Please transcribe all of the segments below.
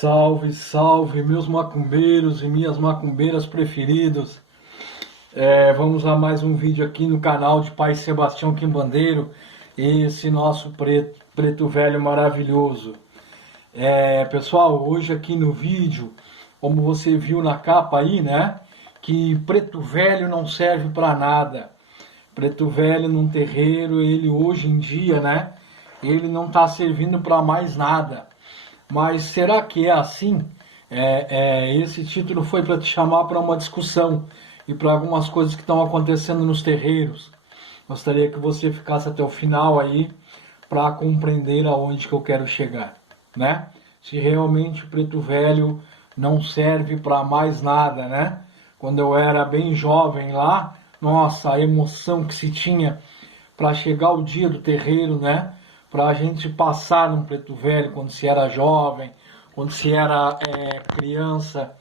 Salve, salve, meus macumbeiros e minhas macumbeiras preferidos. Vamos a mais um vídeo aqui no canal de Pai Sebastião Quimbandeiro, esse nosso preto velho maravilhoso. Pessoal, hoje aqui no vídeo, como você viu na capa aí, né, que preto velho não serve para nada. Preto velho num terreiro, ele hoje em dia, né, ele não está servindo para mais nada. Mas será que é assim? Esse título foi para te chamar para uma discussão e para algumas coisas que estão acontecendo nos terreiros. Gostaria que você ficasse até o final aí para compreender aonde que eu quero chegar, né? Se realmente o preto velho não serve para mais nada, né? Quando eu era bem jovem lá, nossa, a emoção que se tinha para chegar o dia do terreiro, né? Para a gente passar num preto velho, quando se era jovem, quando se era criança,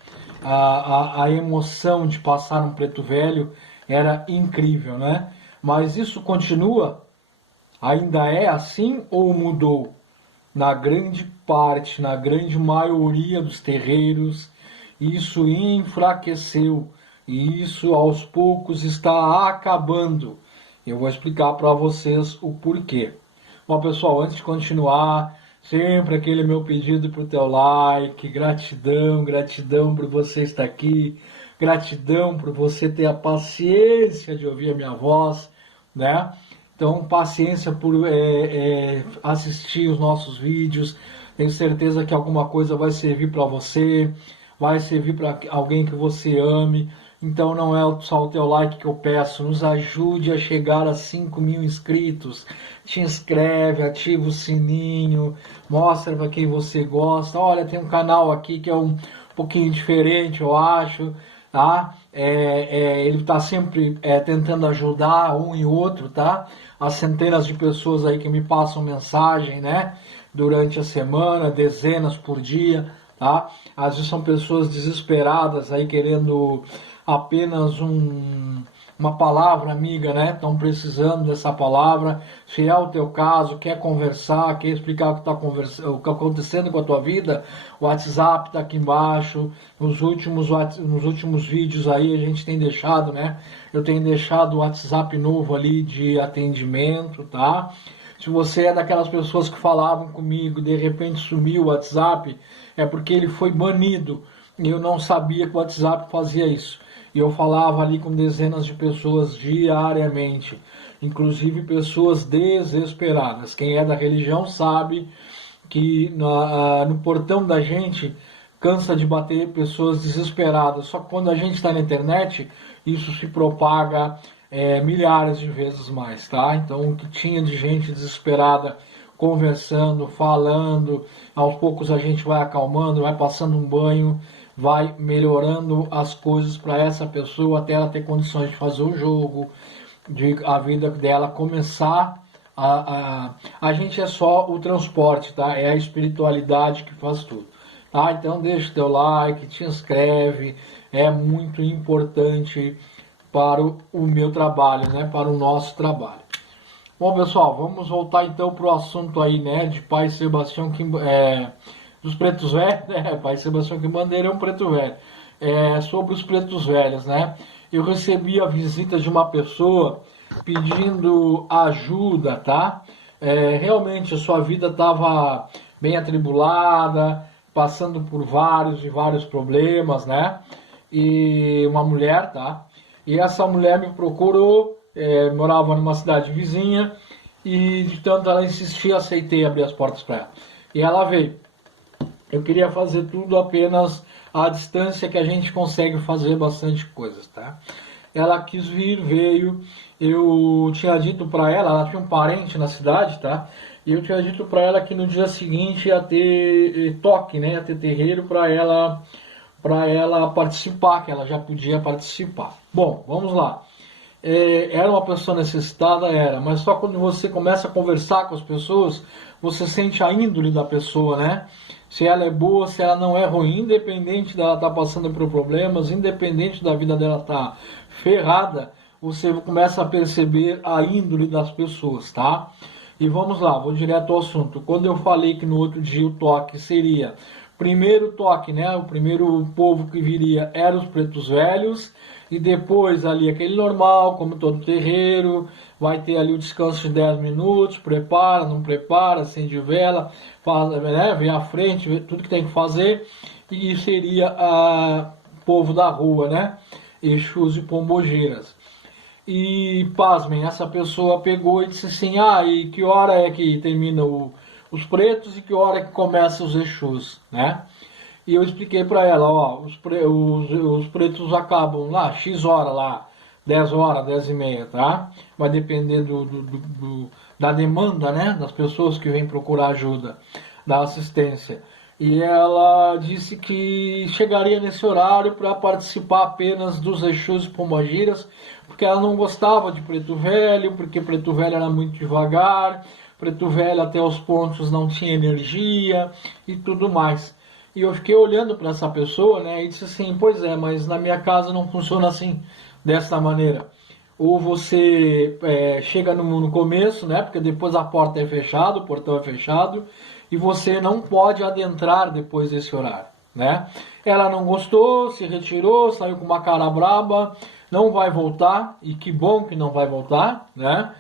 a emoção de passar num preto velho era incrível, né? Mas isso continua? Ainda é assim ou mudou? Na grande parte, na grande maioria dos terreiros, isso enfraqueceu e isso aos poucos está acabando. Eu vou explicar para vocês o porquê. Bom, pessoal, antes de continuar, sempre aquele meu pedido para o teu like, gratidão, gratidão por você estar aqui, gratidão por você ter a paciência de ouvir a minha voz, né? Então, paciência por assistir os nossos vídeos, tenho certeza que alguma coisa vai servir para você, vai servir para alguém que você ame. Então não é só o teu like que eu peço, nos ajude a chegar a 5.000 inscritos, te inscreve, ativa o sininho, mostra para quem você gosta. Olha, tem um canal aqui que é um pouquinho diferente, eu acho, tá? Ele está sempre tentando ajudar um e outro, tá? As centenas de pessoas aí que me passam mensagem, né? Durante a semana, dezenas por dia, tá? Às vezes são pessoas desesperadas aí querendo apenas uma palavra amiga, né? Estão precisando dessa palavra. Se é o teu caso, quer conversar, quer explicar o que está acontecendo com a tua vida, o WhatsApp está aqui embaixo. Nos últimos vídeos aí a gente tem deixado, né? Eu tenho deixado o WhatsApp novo ali de atendimento, tá? Se você é daquelas pessoas que falavam comigo, de repente sumiu o WhatsApp, é porque ele foi banido. E eu não sabia que o WhatsApp fazia isso. E eu falava ali com dezenas de pessoas diariamente, inclusive pessoas desesperadas. Quem é da religião sabe que no portão da gente cansa de bater pessoas desesperadas. Só que quando a gente está na internet, isso se propaga milhares de vezes mais, tá? Então o que tinha de gente desesperada conversando, falando, aos poucos a gente vai acalmando, vai passando um banho, vai melhorando as coisas para essa pessoa até ela ter condições de fazer o jogo, de a vida dela começar a gente é só o transporte, tá? É a espiritualidade que faz tudo, tá? Então deixa o teu like, te inscreve, é muito importante para o meu trabalho, né? Para o nosso trabalho. Bom, pessoal, vamos voltar então para o assunto aí, né? De Pai Sebastião dos pretos velhos, né? Pai Sebastião Quimbandeiro é um preto velho. Sobre os pretos velhos, né? Eu recebi a visita de uma pessoa pedindo ajuda, tá? Realmente a sua vida estava bem atribulada, passando por vários problemas, né? E uma mulher, tá? E essa mulher me procurou, morava numa cidade vizinha, e de tanto ela insistir, aceitei abrir as portas para ela. E ela veio. Eu queria fazer tudo apenas à distância que a gente consegue fazer bastante coisas, tá? Ela quis vir, veio, eu tinha dito para ela tinha um parente na cidade, tá? E eu tinha dito para ela que no dia seguinte ia ter toque, né? Ia ter terreiro para ela participar, que ela já podia participar. Bom, vamos lá. Era uma pessoa necessitada? Era, mas só quando você começa a conversar com as pessoas, você sente a índole da pessoa, né? Se ela é boa, se ela não é ruim, independente dela estar passando por problemas, independente da vida dela estar ferrada, você começa a perceber a índole das pessoas, tá? E vamos lá, vou direto ao assunto. Quando eu falei que no outro dia o toque seria primeiro toque, né? O primeiro povo que viria eram os pretos velhos, e depois ali aquele normal, como todo terreiro, vai ter ali o descanso de 10 minutos, prepara, não prepara, acende vela, faz, né? Vem à frente, vê tudo que tem que fazer, e seria o povo da rua, né? Exus e Pombogiras. E, pasmem, essa pessoa pegou e disse assim, e que hora é que termina os pretos e que hora é que começa os Exus, né? E eu expliquei para ela, os pretos acabam lá, X hora lá, 10 horas, 10 e meia, tá? Vai depender da demanda, né? Das pessoas que vêm procurar ajuda, da assistência. E ela disse que chegaria nesse horário para participar apenas dos Exus e Pombogiras, porque ela não gostava de Preto Velho, porque Preto Velho era muito devagar, Preto Velho até os pontos não tinha energia e tudo mais. E eu fiquei olhando para essa pessoa, né, e disse assim, pois é, mas na minha casa não funciona assim, dessa maneira. Ou você chega no começo, né, porque depois a porta é fechada, o portão é fechado, e você não pode adentrar depois desse horário, né? Ela não gostou, se retirou, saiu com uma cara braba, não vai voltar, e que bom que não vai voltar, né?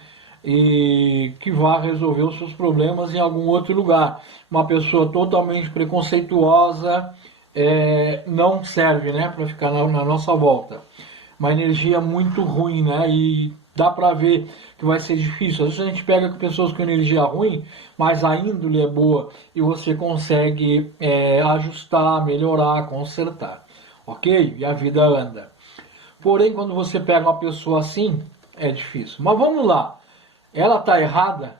E que vá resolver os seus problemas em algum outro lugar. Uma pessoa totalmente preconceituosa não serve, né, para ficar na nossa volta. Uma energia muito ruim, né? E dá para ver que vai ser difícil. Às vezes a gente pega pessoas com energia ruim, mas a índole é boa e você consegue ajustar, melhorar, consertar, ok? E a vida anda. Porém, quando você pega uma pessoa assim, é difícil. Mas vamos lá. Ela está errada?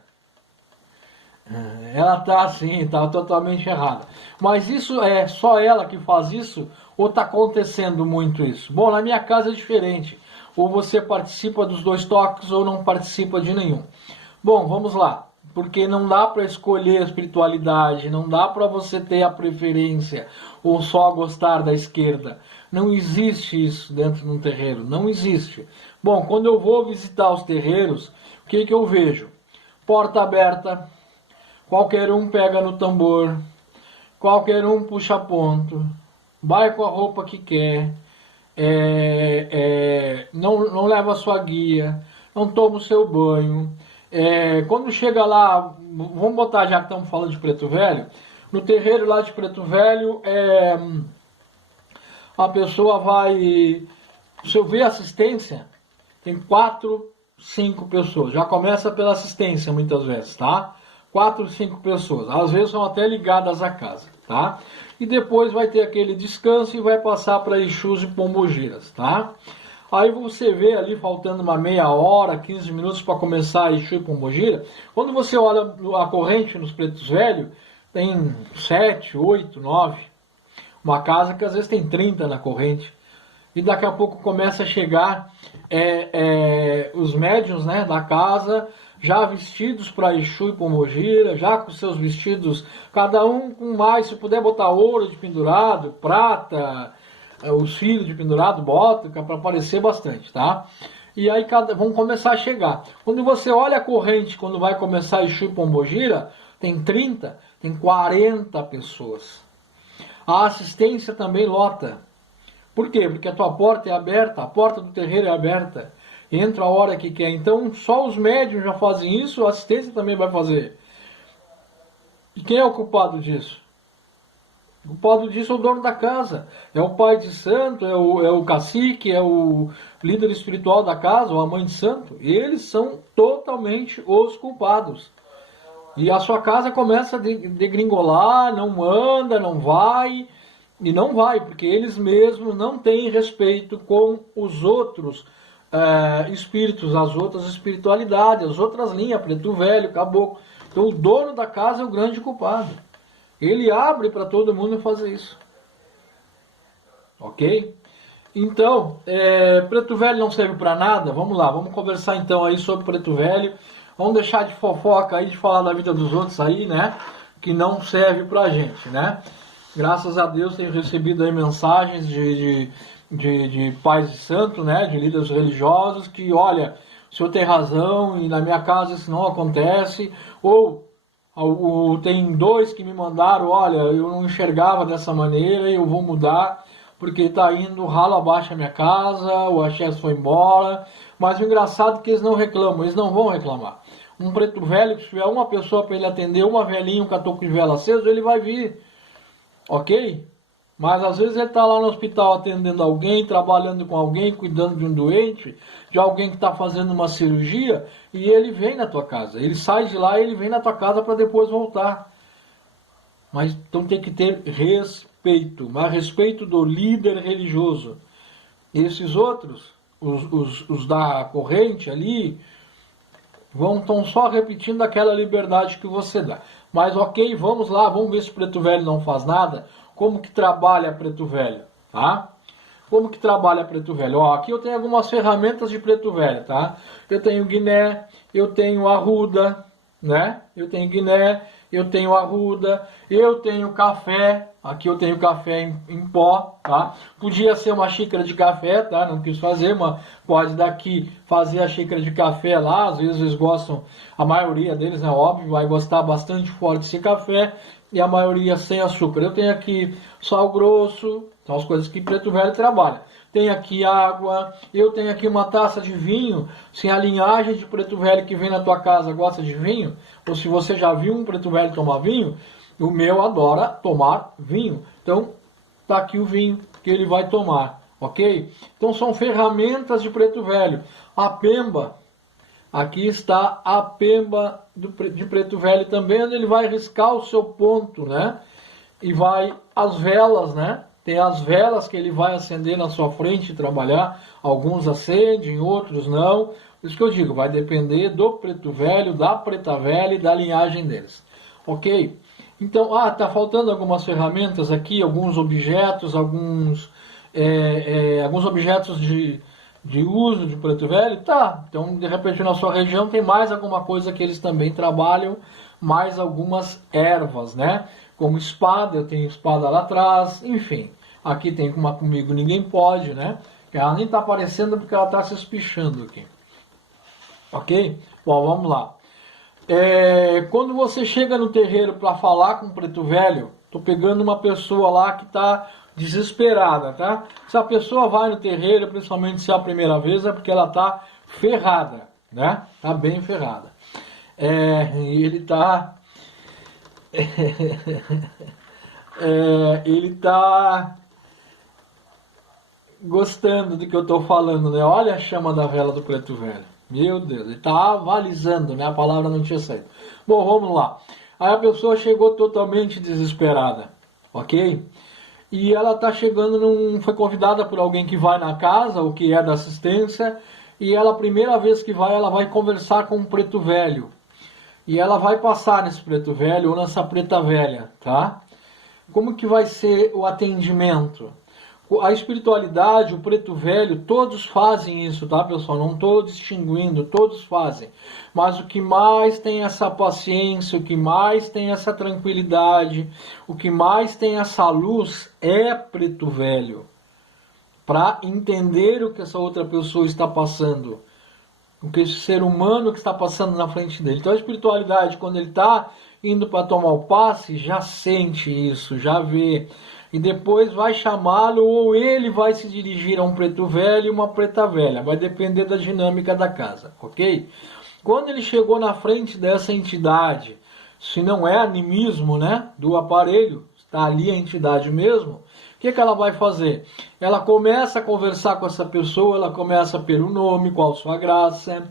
Ela está assim, está totalmente errada. Mas isso é só ela que faz isso? Ou está acontecendo muito isso? Bom, na minha casa é diferente. Ou você participa dos 2 toques ou não participa de nenhum. Bom, vamos lá. Porque não dá para escolher a espiritualidade, não dá para você ter a preferência ou só gostar da esquerda. Não existe isso dentro de um terreiro, não existe. Bom, quando eu vou visitar os terreiros, o que eu vejo? Porta aberta, qualquer um pega no tambor, qualquer um puxa ponto, vai com a roupa que quer, não leva a sua guia, não toma o seu banho. Quando chega lá, vamos botar, já que estamos falando de Preto Velho, no terreiro lá de Preto Velho, a pessoa vai, se eu ver assistência, tem 4, 5 pessoas, já começa pela assistência muitas vezes, tá? 4, 5 pessoas, às vezes são até ligadas à casa, tá? E depois vai ter aquele descanso e vai passar para Exus e Pombogiras, tá? Aí você vê ali faltando uma meia hora, 15 minutos para começar Exu e Pombogira. Quando você olha a corrente nos Pretos Velhos, tem 7, 8, 9. Uma casa que às vezes tem 30 na corrente. E daqui a pouco começa a chegar os médiuns, né, da casa, já vestidos para Exu e Pombogira, já com seus vestidos, cada um com mais, se puder botar ouro de pendurado, prata, os filhos de pendurado, bota, para aparecer bastante, tá? E aí vão começar a chegar. Quando você olha a corrente, quando vai começar Exu e Pombogira, tem 30, tem 40 pessoas. A assistência também lota. Por quê? Porque a tua porta é aberta, a porta do terreiro é aberta. Entra a hora que quer. Então, só os médiuns já fazem isso, a assistência também vai fazer. E quem é o culpado disso? O culpado disso é o dono da casa. É o pai de santo, é o cacique, é o líder espiritual da casa, ou a mãe de santo. Eles são totalmente os culpados. E a sua casa começa a degringolar, não anda, não vai. E não vai, porque eles mesmos não têm respeito com os outros espíritos, as outras espiritualidades, as outras linhas, Preto Velho, Caboclo. Então o dono da casa é o grande culpado. Ele abre para todo mundo fazer isso. Ok? Então, Preto Velho não serve para nada? Vamos lá, vamos conversar então aí sobre Preto Velho. Vamos deixar de fofoca aí, de falar da vida dos outros aí, né? Que não serve pra gente, né? Graças a Deus tenho recebido aí mensagens de pais de santo, né? De líderes religiosos que, olha, o senhor tem razão e na minha casa isso não acontece. Ou Tem dois que me mandaram, olha, eu não enxergava dessa maneira, eu vou mudar, porque está indo ralo abaixo a minha casa, o axé foi embora. Mas o engraçado é que eles não reclamam, eles não vão reclamar. Um preto velho, se tiver uma pessoa para ele atender, uma velhinha, um catoco de vela aceso, ele vai vir, ok? Mas às vezes ele está lá no hospital atendendo alguém, trabalhando com alguém, cuidando de um doente, de alguém que está fazendo uma cirurgia, e ele vem na tua casa. Ele sai de lá e ele vem na tua casa para depois voltar. Mas então tem que ter respeito, mas respeito do líder religioso. Esses outros, os da corrente ali, estão só repetindo aquela liberdade que você dá. Mas ok, vamos lá, vamos ver se o preto velho não faz nada. Como que trabalha preto velho, tá? Como que trabalha preto velho? Ó, aqui eu tenho algumas ferramentas de preto velho, tá? Eu tenho guiné, eu tenho arruda, né? Eu tenho guiné, eu tenho arruda, eu tenho café. Aqui eu tenho café em pó, tá? Podia ser uma xícara de café, tá? Não quis fazer, mas pode daqui fazer a xícara de café lá. Às vezes eles gostam, a maioria deles, é óbvio, vai gostar bastante forte desse café. E a maioria sem açúcar. Eu tenho aqui sal grosso, são as coisas que preto velho trabalha. Tem aqui água, eu tenho aqui uma taça de vinho. Se a linhagem de preto velho que vem na tua casa gosta de vinho, ou se você já viu um preto velho tomar vinho, o meu adora tomar vinho. Então, tá aqui o vinho que ele vai tomar, ok? Então são ferramentas de preto velho. A pemba, aqui está a pemba de preto velho também, onde ele vai riscar o seu ponto, né? E vai as velas, né? Tem as velas que ele vai acender na sua frente e trabalhar. Alguns acendem, outros não. Por isso que eu digo, vai depender do preto velho, da preta velha e da linhagem deles. Ok? Então, tá faltando algumas ferramentas aqui, alguns objetos, alguns objetos de uso de preto velho. Tá, então de repente na sua região tem mais alguma coisa que eles também trabalham, mais algumas ervas, né? Como espada, eu tenho espada lá atrás, enfim. Aqui tem uma comigo, ninguém pode, né? Ela nem está aparecendo porque ela está se espichando aqui. Ok? Bom, vamos lá. Quando você chega no terreiro para falar com o preto velho, tô pegando uma pessoa lá que está desesperada, tá? Se a pessoa vai no terreiro, principalmente se é a primeira vez, é porque ela tá ferrada, né? Tá bem ferrada. E ele tá ele tá gostando do que eu tô falando, né? Olha a chama da vela do preto velho. Meu Deus, ele tá avalizando, né? A palavra não tinha saído. Bom, vamos lá. Aí a pessoa chegou totalmente desesperada, ok? E ela tá chegando, foi convidada por alguém que vai na casa, ou que é da assistência, e ela, a primeira vez que vai, ela vai conversar com um preto velho. E ela vai passar nesse preto velho ou nessa preta velha, tá? Como que vai ser o atendimento? A espiritualidade, o preto velho, todos fazem isso, tá, pessoal? Não estou distinguindo, todos fazem. Mas o que mais tem essa paciência, o que mais tem essa tranquilidade, o que mais tem essa luz é preto velho. Para entender o que essa outra pessoa está passando. O que esse ser humano que está passando na frente dele. Então a espiritualidade, quando ele está indo para tomar o passe, já sente isso, já vê. E depois vai chamá-lo ou ele vai se dirigir a um preto velho e uma preta velha. Vai depender da dinâmica da casa, ok? Quando ele chegou na frente dessa entidade, se não é animismo, né, do aparelho, está ali a entidade mesmo, o que ela vai fazer? Ela começa a conversar com essa pessoa, ela começa pelo nome, qual sua graça,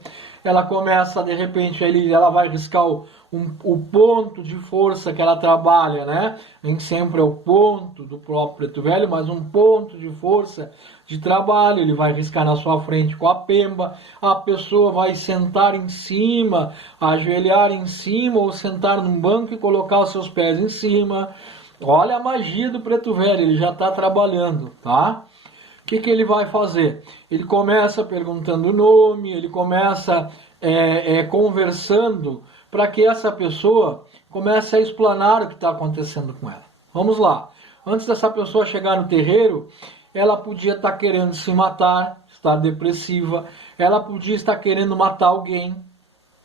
ela começa, de repente, ela vai riscar o ponto de força que ela trabalha, né? Nem sempre é o ponto do próprio preto velho, mas um ponto de força de trabalho, ele vai riscar na sua frente com a pemba, a pessoa vai sentar em cima, ajoelhar em cima, ou sentar num banco e colocar os seus pés em cima. Olha a magia do preto velho, ele já está trabalhando, tá? O que ele vai fazer? Ele começa perguntando o nome, ele começa conversando para que essa pessoa comece a explanar o que está acontecendo com ela. Vamos lá. Antes dessa pessoa chegar no terreiro, ela podia estar querendo se matar, estar depressiva, ela podia estar querendo matar alguém,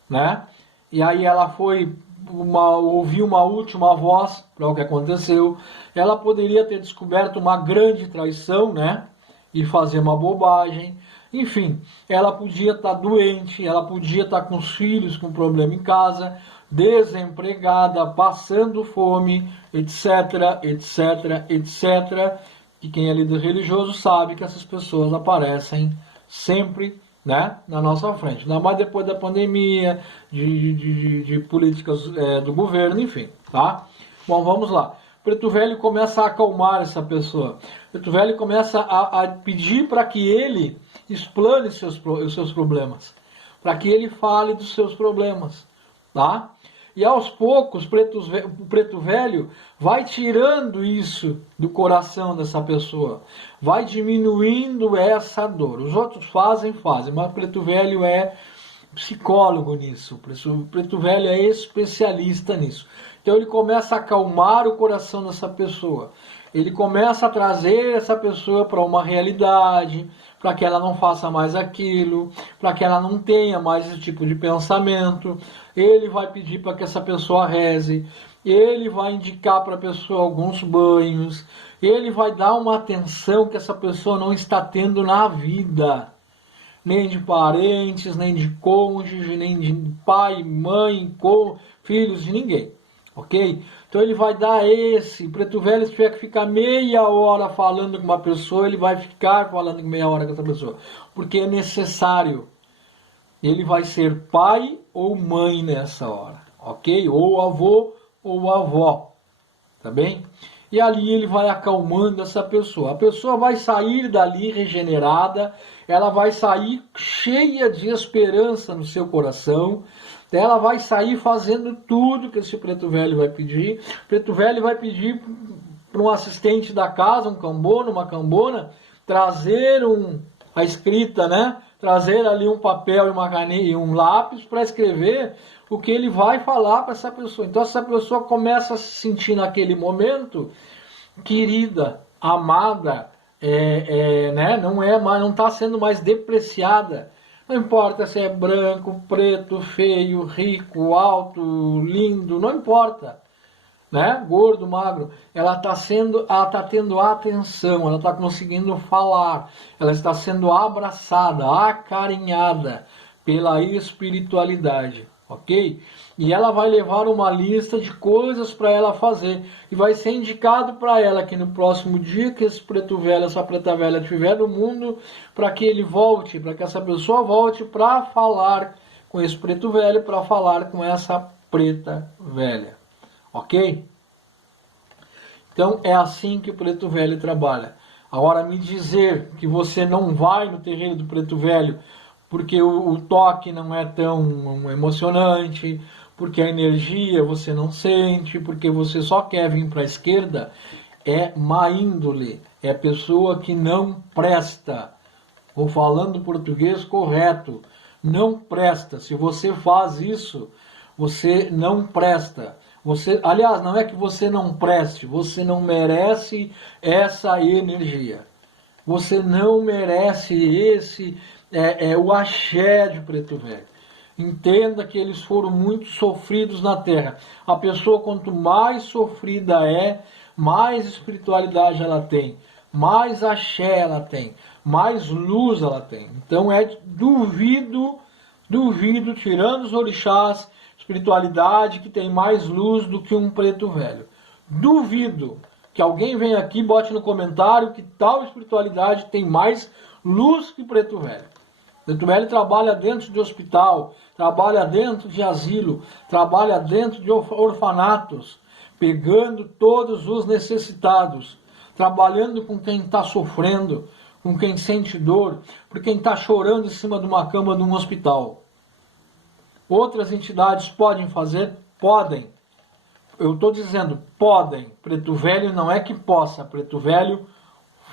né? E aí ela foi ouvir uma última voz para o que aconteceu, ela poderia ter descoberto uma grande traição, né? E fazer uma bobagem. Enfim, ela podia estar doente, ela podia estar com os filhos com problema em casa, desempregada, passando fome, etc, etc, etc. E quem é líder religioso sabe que essas pessoas aparecem sempre, né, na nossa frente. Ainda mais depois da pandemia, de políticas do governo, enfim, tá? Bom, vamos lá. O Preto Velho começa a acalmar essa pessoa. O Preto Velho começa a pedir para que ele explane os seus problemas, para que ele fale dos seus problemas, tá? E aos poucos, o Preto Velho vai tirando isso do coração dessa pessoa, vai diminuindo essa dor. Os outros fazem, mas o Preto Velho é psicólogo nisso, o Preto Velho é especialista nisso. Então ele começa a acalmar o coração dessa pessoa, ele começa a trazer essa pessoa para uma realidade, para que ela não faça mais aquilo, para que ela não tenha mais esse tipo de pensamento. Ele vai pedir para que essa pessoa reze, ele vai indicar para a pessoa alguns banhos, ele vai dar uma atenção que essa pessoa não está tendo na vida, nem de parentes, nem de cônjuge, nem de pai, mãe, filhos, de ninguém, ok? Então ele vai dar o Preto Velho, se tiver que ficar meia hora falando com uma pessoa, ele vai ficar falando meia hora com essa pessoa, porque é necessário. Ele vai ser pai ou mãe nessa hora, ok? Ou avô ou avó, tá bem? E ali ele vai acalmando essa pessoa. A pessoa vai sair dali regenerada, ela vai sair cheia de esperança no seu coração, ela vai sair fazendo tudo que esse Preto Velho vai pedir. O Preto Velho vai pedir para um assistente da casa, um cambono, uma cambona, trazer a escrita, né? Trazer ali um papel e uma caneta e um lápis para escrever o que ele vai falar para essa pessoa. Então essa pessoa começa a se sentir naquele momento querida, amada, né? Não está sendo mais depreciada. Não importa se é branco, preto, feio, rico, alto, lindo, não importa, né? Gordo, magro, ela está tendo atenção, ela está conseguindo falar, ela está sendo abraçada, acarinhada pela espiritualidade, ok? E ela vai levar uma lista de coisas para ela fazer, e vai ser indicado para ela que no próximo dia que esse Preto Velho, essa Preta Velha estiver no mundo, para que ele volte, para que essa pessoa volte para falar com esse Preto Velho, para falar com essa Preta Velha. Ok? Então é assim que o Preto Velho trabalha. Agora, me dizer que você não vai no terreiro do Preto Velho porque o toque não é tão emocionante, porque a energia você não sente, porque você só quer vir para a esquerda, é má índole, é pessoa que não presta. Vou falando português correto, não presta. Se você faz isso, você não presta. Aliás, não é que você não preste, você não merece essa energia. Você não merece o axé de Preto Velho. Entenda que eles foram muito sofridos na Terra. A pessoa, quanto mais sofrida mais espiritualidade ela tem, mais axé ela tem, mais luz ela tem. Então duvido, tirando os orixás, espiritualidade que tem mais luz do que um Preto Velho. Duvido que alguém venha aqui e bote no comentário que tal espiritualidade tem mais luz que Preto Velho. Preto Velho trabalha dentro de hospital, trabalha dentro de asilo, trabalha dentro de orfanatos, pegando todos os necessitados, trabalhando com quem está sofrendo, com quem sente dor, por quem está chorando em cima de uma cama de um hospital. Outras entidades podem fazer? Podem. Eu estou dizendo, podem. Preto Velho não é que possa, Preto Velho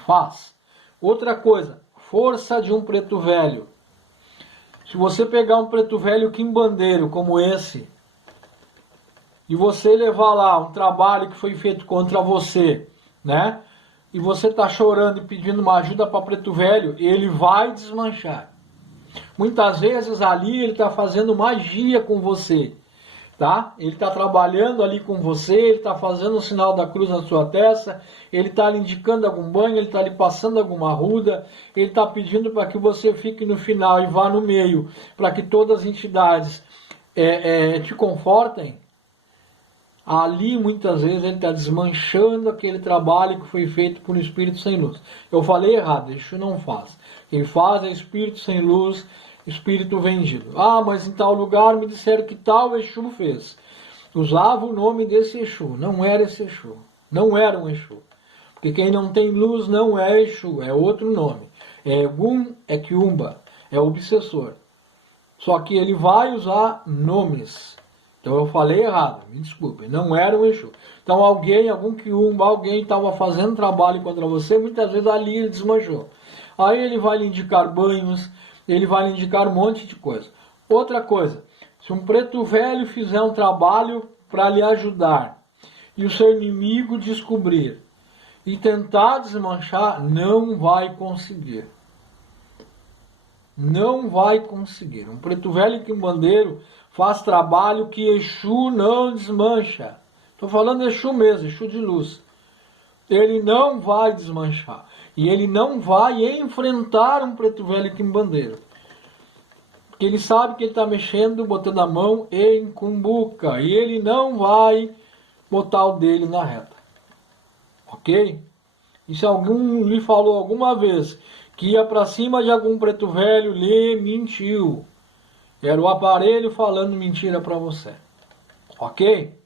faz. Outra coisa, força de um Preto Velho. Se você pegar um Preto Velho quimbandeiro como esse, e você levar lá um trabalho que foi feito contra você, né? E você está chorando e pedindo uma ajuda para Preto Velho, ele vai desmanchar. Muitas vezes ali ele está fazendo magia com você. tá? Ele está trabalhando ali com você, ele está fazendo o sinal da cruz na sua testa, ele está lhe indicando algum banho, ele está lhe passando alguma ruda, ele está pedindo para que você fique no final e vá no meio, para que todas as entidades te confortem. Ali muitas vezes ele está desmanchando aquele trabalho que foi feito por um espírito sem luz. Eu falei errado, Exu não faz. Quem faz é espírito sem luz, espírito vendido. Ah, mas em tal lugar me disseram que tal Exu fez. Usava o nome desse Exu, não era esse Exu. Não era um Exu. Porque quem não tem luz não é Exu, é outro nome. É Egum, é Quiumba, é obsessor. Só que ele vai usar nomes. Então eu falei errado, me desculpe, não era um Exu. Então algum Quiumba, alguém estava fazendo trabalho contra você, muitas vezes ali ele desmanchou. Aí ele vai lhe indicar banhos, ele vai lhe indicar um monte de coisa. Outra coisa, se um preto velho fizer um trabalho para lhe ajudar, e o seu inimigo descobrir, e tentar desmanchar, não vai conseguir. Não vai conseguir. Um preto velho quimbandeiro faz trabalho que Exu não desmancha. Estou falando Exu mesmo, Exu de luz. Ele não vai desmanchar. E ele não vai enfrentar um preto velho quimbandeiro. Porque ele sabe que ele está mexendo, botando a mão em cumbuca. E ele não vai botar o dele na reta. Ok? E se algum lhe falou alguma vez que ia para cima de algum preto velho, lhe mentiu. Era o aparelho falando mentira para você. Ok?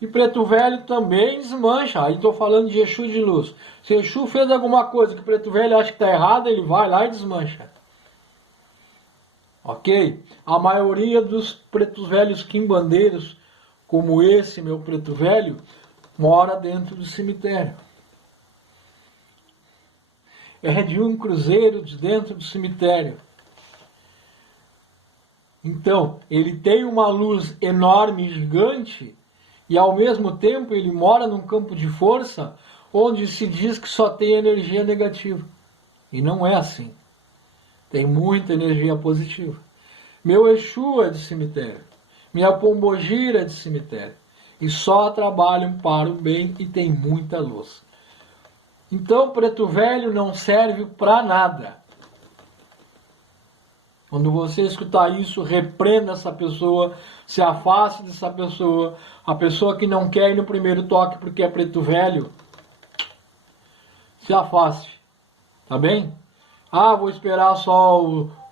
E preto velho também desmancha. Aí estou falando de Exu de luz. Se Exu fez alguma coisa que preto velho acha que está errado, ele vai lá e desmancha. Ok? A maioria dos pretos velhos quimbandeiros, como esse meu preto velho, mora dentro do cemitério. É de um cruzeiro de dentro do cemitério. Então, ele tem uma luz enorme, gigante, e ao mesmo tempo ele mora num campo de força onde se diz que só tem energia negativa. E não é assim. Tem muita energia positiva. Meu Exu é de cemitério. Minha Pombogira é de cemitério. E só trabalham para o bem e tem muita luz. Então, preto velho não serve para nada. Quando você escutar isso, repreenda essa pessoa, se afaste dessa pessoa. A pessoa que não quer ir no primeiro toque porque é preto velho, se afaste. Tá bem? Ah, vou esperar só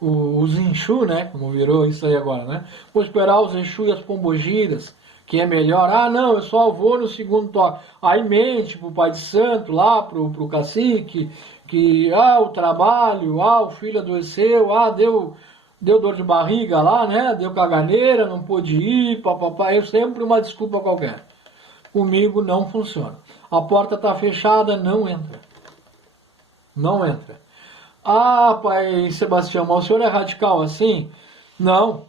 os Exu, né? Como virou isso aí agora, né? Vou esperar os Exu e as Pombogiras, que é melhor. Ah, não, eu só vou no segundo toque. Aí mente pro pai de santo, lá pro cacique, que, o trabalho, o filho adoeceu, deu dor de barriga lá, né? Deu caganeira, não pôde ir, papapá. É sempre uma desculpa qualquer. Comigo não funciona. A porta tá fechada, não entra. Não entra. Ah, pai Sebastião, mas o senhor é radical assim? Não.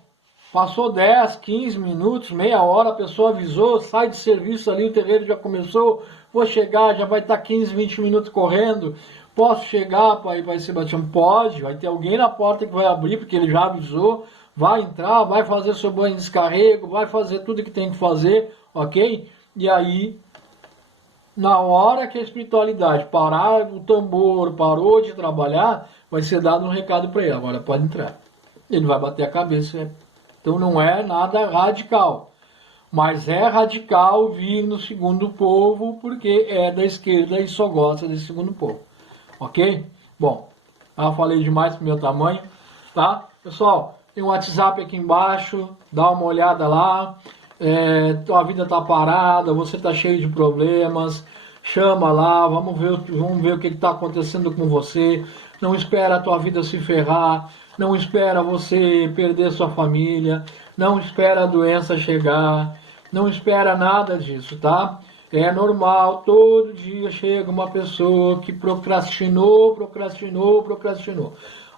Passou 10, 15 minutos, meia hora, a pessoa avisou, sai de serviço ali, o terreiro já começou, vou chegar, já vai estar 15, 20 minutos correndo. Posso chegar, pai Sebastião? Pode, vai ter alguém na porta que vai abrir, porque ele já avisou, vai entrar, vai fazer seu banho de descarrego, vai fazer tudo que tem que fazer, ok? E aí, na hora que a espiritualidade parar, o tambor parou de trabalhar, vai ser dado um recado para ele, agora pode entrar. Ele vai bater a cabeça. Então não é nada radical, mas é radical vir no segundo povo, porque é da esquerda e só gosta desse segundo povo. Ok? Bom, eu falei demais pro meu tamanho, tá? Pessoal, tem um WhatsApp aqui embaixo, dá uma olhada lá. Tua vida tá parada, você tá cheio de problemas, chama lá, vamos ver o que está acontecendo com você. Não espera a tua vida se ferrar, não espera você perder sua família, não espera a doença chegar, não espera nada disso, tá? É normal, todo dia chega uma pessoa que procrastinou.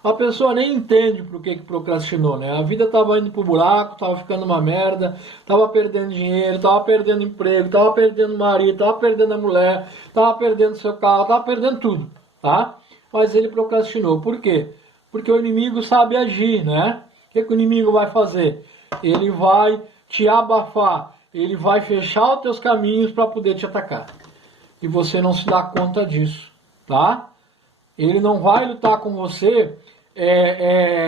A pessoa nem entende por que procrastinou, né? A vida estava indo pro buraco, estava ficando uma merda, estava perdendo dinheiro, estava perdendo emprego, estava perdendo marido, estava perdendo a mulher, estava perdendo seu carro, estava perdendo tudo, tá? Mas ele procrastinou. Por quê? Porque o inimigo sabe agir, né? O que o inimigo vai fazer? Ele vai te abafar, ele vai fechar os teus caminhos para poder te atacar. E você não se dá conta disso, tá? Ele não vai lutar com você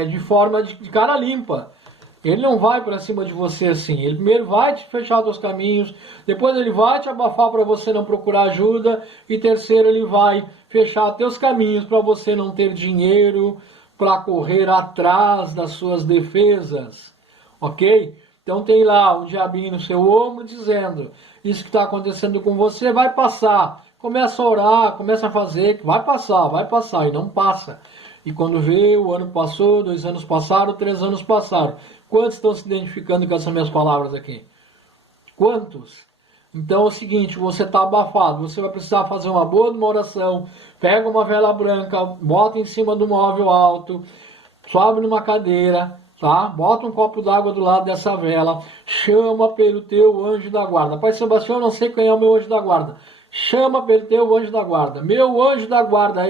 de forma de cara limpa. Ele não vai para cima de você assim. Ele primeiro vai te fechar os teus caminhos, depois ele vai te abafar para você não procurar ajuda, e terceiro, ele vai fechar teus caminhos para você não ter dinheiro para correr atrás das suas defesas, ok? Então tem lá um diabinho no seu ombro dizendo, isso que está acontecendo com você vai passar. Começa a orar, começa a fazer, vai passar, e não passa. E quando vê, o ano passou, 2 anos passaram, 3 anos passaram. Quantos estão se identificando com essas minhas palavras aqui? Quantos? Então é o seguinte, você está abafado, você vai precisar fazer uma boa oração, pega uma vela branca, bota em cima do móvel alto, sobe numa cadeira, tá? Bota um copo d'água do lado dessa vela, chama pelo teu anjo da guarda. Pai Sebastião, eu não sei quem é o meu anjo da guarda. Chama pelo teu anjo da guarda. Meu anjo da guarda,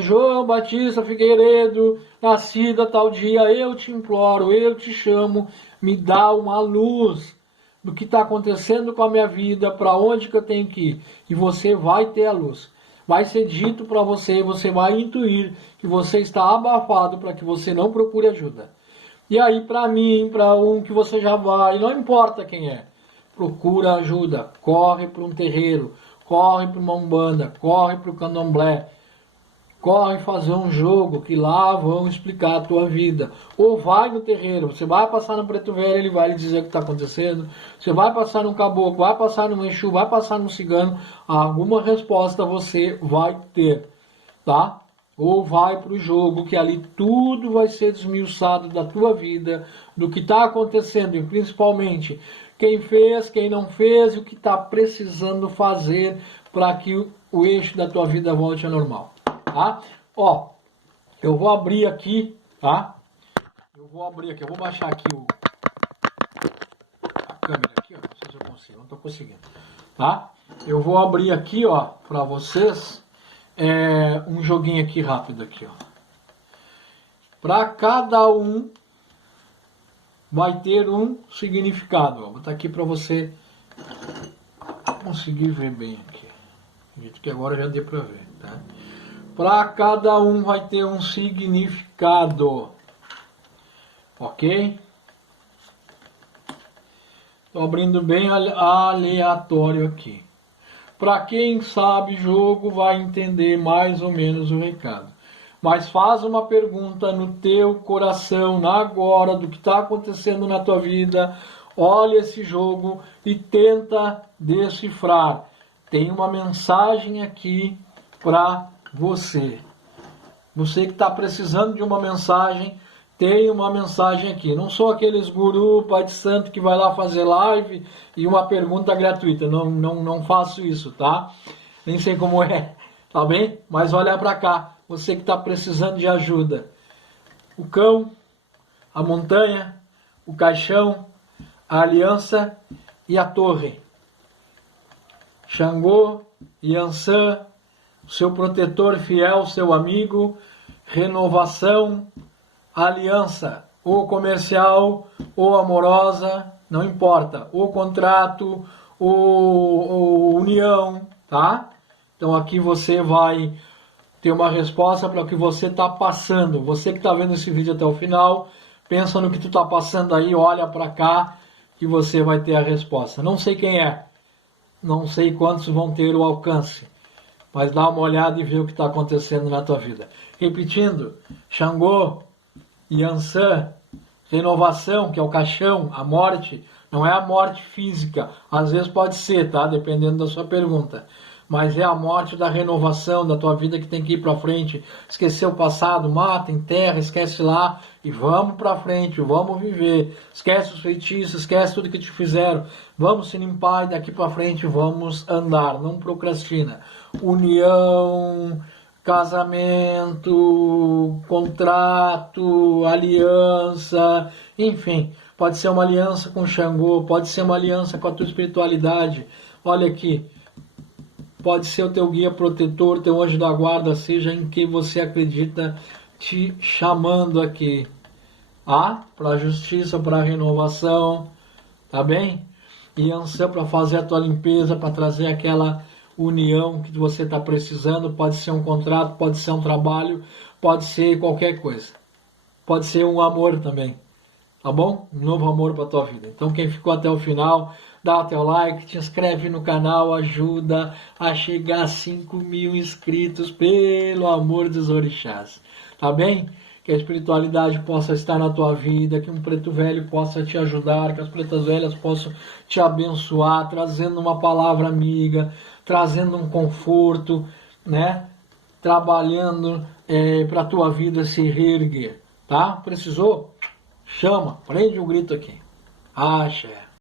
João Batista Figueiredo, nascida tal dia, eu te imploro, eu te chamo, me dá uma luz do que está acontecendo com a minha vida, para onde que eu tenho que ir. E você vai ter a luz. Vai ser dito para você, você vai intuir que você está abafado para que você não procure ajuda. E aí para mim, para um que você já vai, não importa quem é, procura ajuda, corre para um terreiro, corre para uma umbanda, corre para o candomblé, corre fazer um jogo que lá vão explicar a tua vida. Ou vai no terreiro, você vai passar no preto velho, ele vai lhe dizer o que está acontecendo. Você vai passar no caboclo, vai passar no Exu, vai passar no cigano, alguma resposta você vai ter, tá? Ou vai para o jogo, que ali tudo vai ser desmiuçado da tua vida, do que está acontecendo, e principalmente quem fez, quem não fez, e o que está precisando fazer para que o eixo da tua vida volte ao normal. Tá? Ó, eu vou abrir aqui, tá? Eu vou baixar aqui a câmera aqui, ó, não sei se eu consigo, não tô conseguindo, tá? Eu vou abrir aqui, ó, para vocês, um joguinho aqui rápido aqui, ó. Para cada um vai ter um significado, ó. Vou botar aqui para você conseguir ver bem aqui. Acredito que agora já deu para ver, tá? Para cada um vai ter um significado, ok? Estou abrindo bem aleatório aqui. Para quem sabe jogo vai entender mais ou menos o recado. Mas faz uma pergunta no teu coração, agora, do que está acontecendo na tua vida. Olha esse jogo e tenta decifrar. Tem uma mensagem aqui para você. Você que está precisando de uma mensagem, tem uma mensagem aqui. Não sou aqueles guru, pai de santo que vai lá fazer live e uma pergunta gratuita. Não faço isso, tá? Nem sei como é, tá bem? Mas olha para cá, você que está precisando de ajuda. O cão, a montanha, o caixão, a aliança e a torre. Xangô, Yansan, seu protetor fiel, seu amigo, renovação, aliança, ou comercial, ou amorosa, não importa, ou contrato, ou união, tá? Então aqui você vai ter uma resposta para o que você está passando. Você que está vendo esse vídeo até o final, pensa no que tu está passando aí, olha para cá, que você vai ter a resposta. Não sei quem é, não sei quantos vão ter o alcance, mas dá uma olhada e vê o que está acontecendo na tua vida. Repetindo, Xangô, Yansan, renovação, que é o caixão, a morte, não é a morte física, às vezes pode ser, tá? Dependendo da sua pergunta. Mas é a morte da renovação da tua vida que tem que ir para frente. Esquecer o passado, mata, enterra, esquece lá e vamos para frente, vamos viver. Esquece os feitiços, esquece tudo que te fizeram. Vamos se limpar e daqui para frente vamos andar, não procrastina. União, casamento, contrato, aliança, enfim. Pode ser uma aliança com Xangô, pode ser uma aliança com a tua espiritualidade. Olha aqui. Pode ser o teu guia protetor, teu anjo da guarda, seja em que você acredita, te chamando aqui. Para a justiça, para a renovação, tá bem? Iansã para fazer a tua limpeza, para trazer aquela união que você está precisando. Pode ser um contrato, pode ser um trabalho, pode ser qualquer coisa. Pode ser um amor também, tá bom? Um novo amor para tua vida. Então quem ficou até o final, dá o teu like, te inscreve no canal, ajuda a chegar a 5.000 inscritos, pelo amor dos orixás, tá bem? Que a espiritualidade possa estar na tua vida, que um preto velho possa te ajudar, que as pretas velhas possam te abençoar, trazendo uma palavra amiga, trazendo um conforto, né? Trabalhando para a tua vida se reerguer, tá? Precisou? Chama, prende um grito aqui. Axé.